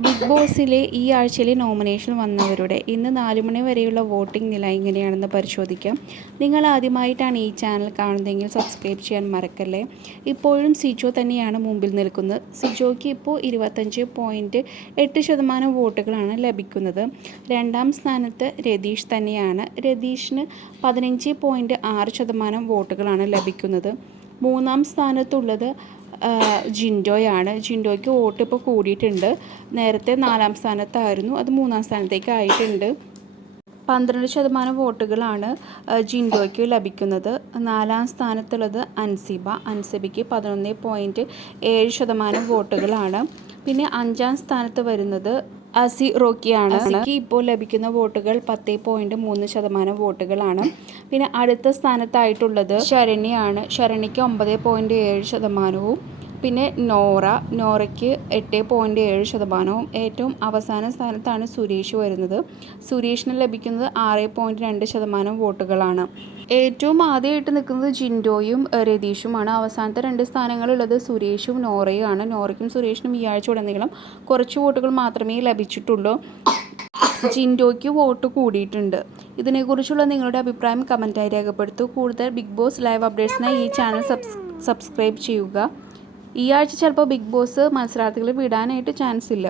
Big ബോസിലെ ഈ ആഴ്ചയിലെ nomination വന്നവരുടെ ഇന്ന് 4 മണി വരെയുള്ള വോട്ടിംഗ് നില എങ്ങനെയാണെന്ന് പരിശോധിക്കാം. നിങ്ങൾ ആദ്യമായിട്ടാണ് ഈ ചാനൽ കാണുന്നതെങ്കിൽ സബ്സ്ക്രൈബ് ചെയ്യാൻ മറക്കല്ലേ. ഇപ്പോഴും സിജോ തന്നെയാണ് മുമ്പിൽ നിൽക്കുന്നത്. സിജോയ്ക്ക് ഇപ്പോൾ 25.8% വോട്ടുകളാണ് ലഭിക്കുന്നത്. രണ്ടാം സ്ഥാനത്ത് രതീഷ് തന്നെയാണ്. രതീഷിന് 15.6% വോട്ടുകളാണ് ലഭിക്കുന്നത്. മൂന്നാം സ്ഥാനത്തുള്ളത് ജിൻഡോയാണ്. ജിൻഡോയ്ക്ക് വോട്ട് ഇപ്പോൾ കൂടിയിട്ടുണ്ട്. നേരത്തെ 4ാം സ്ഥാനത്തായിരുന്നു, അത് 3ാം സ്ഥാനത്തേക്ക് ആയിട്ടുണ്ട്. 12% വോട്ടുകളാണ് ജിൻഡോയ്ക്ക് ലഭിക്കുന്നത്. 4ാം സ്ഥാനത്തുള്ളത് അൻസിബയ്ക്ക് 11.7% വോട്ടുകളാണ്. പിന്നെ 5ാം സ്ഥാനത്ത് വരുന്നത് അസി റോക്കിയാണ്. അസിക്ക് ഇപ്പോൾ ലഭിക്കുന്ന വോട്ടുകൾ 10.3% വോട്ടുകളാണ്. പിന്നെ അടുത്ത സ്ഥാനത്തായിട്ടുള്ളത് ശരണ്യയാണ്. ശരണ്യയ്ക്ക് 9.7%. പിന്നെ നോറയ്ക്ക് 8.7%. ഏറ്റവും അവസാന സ്ഥാനത്താണ് സുരേഷ് വരുന്നത്. സുരേഷിന് ലഭിക്കുന്നത് 6.2% വോട്ടുകളാണ്. ഏറ്റവും ആദ്യമായിട്ട് നിൽക്കുന്നത് ജിൻഡോയും രതീഷുമാണ്. അവസാനത്തെ 2 സ്ഥാനങ്ങളുള്ളത് സുരേഷും നോറയുമാണ്. നോറയ്ക്കും സുരേഷിനും ഈ ആഴ്ച ഉടനീളം കുറച്ച് വോട്ടുകൾ മാത്രമേ ലഭിച്ചിട്ടുള്ളൂ. ജിൻഡോയ്ക്ക് വോട്ട് കൂടിയിട്ടുണ്ട്. ഇതിനെക്കുറിച്ചുള്ള നിങ്ങളുടെ അഭിപ്രായം കമൻറ്റായി രേഖപ്പെടുത്തൂ. കൂടുതൽ ബിഗ് ബോസ് ലൈവ് അപ്ഡേറ്റ്സിനായി ഈ ചാനൽ സബ്സ്ക്രൈബ് ചെയ്യുക. ഈ ആഴ്ച ചിലപ്പോൾ ബിഗ് ബോസ് മത്സരാർത്ഥികളെ വിടാനായിട്ട് ചാൻസ് ഇല്ല.